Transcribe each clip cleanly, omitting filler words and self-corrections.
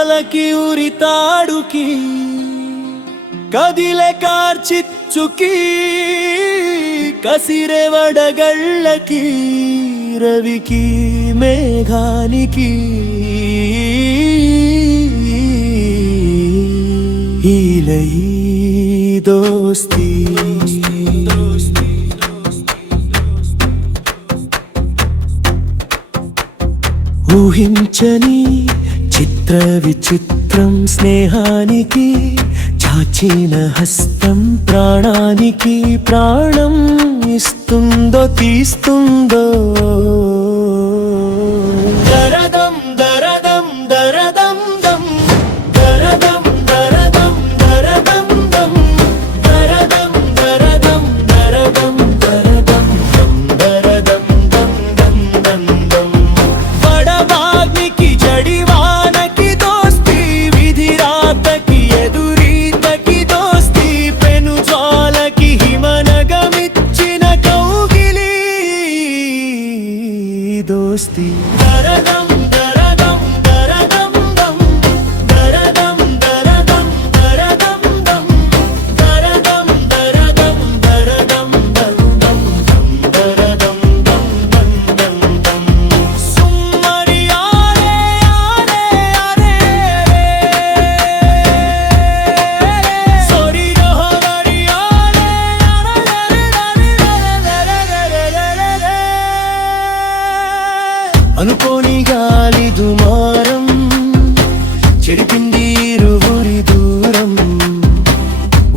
తలకి ఉరితాడుకి కదిలే కార్చిచ్చుకి కసిరే వడగళ్ళకి రవికి మేఘానికి ఈలై దోస్తీ ఊహించని చిత్ర విచిత్రం స్నేహానికి చాచిన హస్తం ప్రాణానికి ప్రాణం ఇస్తుందో తీస్తుందో దరదం దరదం దరదం దం దరదం దరదం దరదం దం దరదం దరదం దరదం దరదం దం దరదం దం దం దం దం పడవాగ్నికి జడివానకి దోస్తి విధిరాతకి ఎదురీతకి దోస్తి పెను జ్వాలకి హిమనగమిచ్చిన కౌగిలి దోస్తి దరదం దరదం దరదం దం దరదం దరదం దరదం దం దరదం దరదం దరదం దం దం దరదం దం దం దం దం సుమ్మరి ఆరే ఆరే ఆరే సోరి గోహరి ఆరే అనుకోని గాలి దుమారం చెరిపింది ఇరువురి దూరం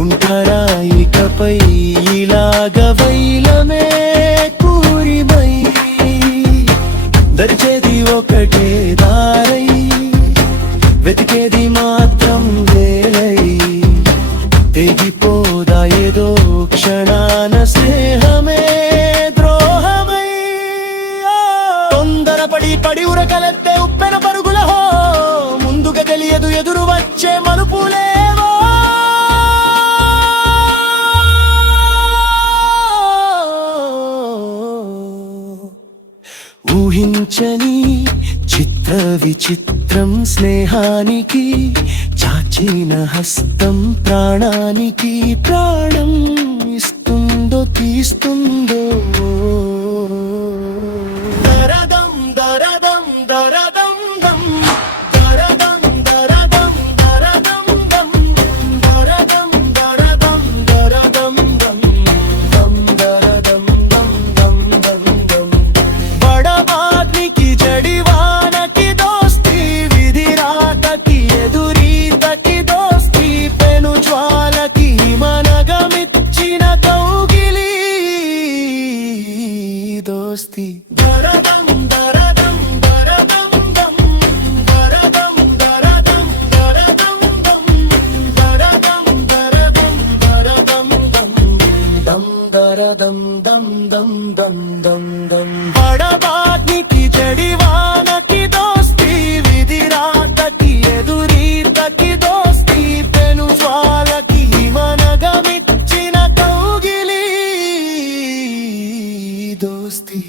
ఉంటారా ఇకపై ఇలాగ వైలమే కూరిమై దరిచేది ఒకటే దారై వెతికేది మాత్రం వేలై తెగిపోదా ఏదో క్షణాన స్నేహమే ద్రోహమై తొందరపడి పడి ఉరకలెత్తే ఉప్పెన పరుగుల హో ముందుగా తెలియదు ఎదురు వచ్చే మలుపులేవో ఊహించని చిత్ర విచిత్రం స్నేహానికి చాచిన హస్తం ప్రాణానికి ప్రాణం ఇస్తుందో తీస్తుందో దరదం దరదం దరదం దం దరదం దరదం దరదం దం దరదం దరదం దరదం దం దం దరదం దం దం దం దం బడబాగ్నికి జడివానకి దోస్తి విధిరాతకి ఎదురీతకి దోస్తి పెను జ్వాలకి మనగమిచ్చిన కౌగిలి దోస్తి దరదం దరదం దరదం దం దరదం దరదం దరదం దం దరదం దరదం దరదం దం దం దరదం దం దం దం దం దం బడబాగ్నికి జడివానకి దోస్తి విధిరాతకి ఎదురీతకి దోస్తి పెను జ్వాలకి మనగమిచ్చిన కౌగిలి దోస్తి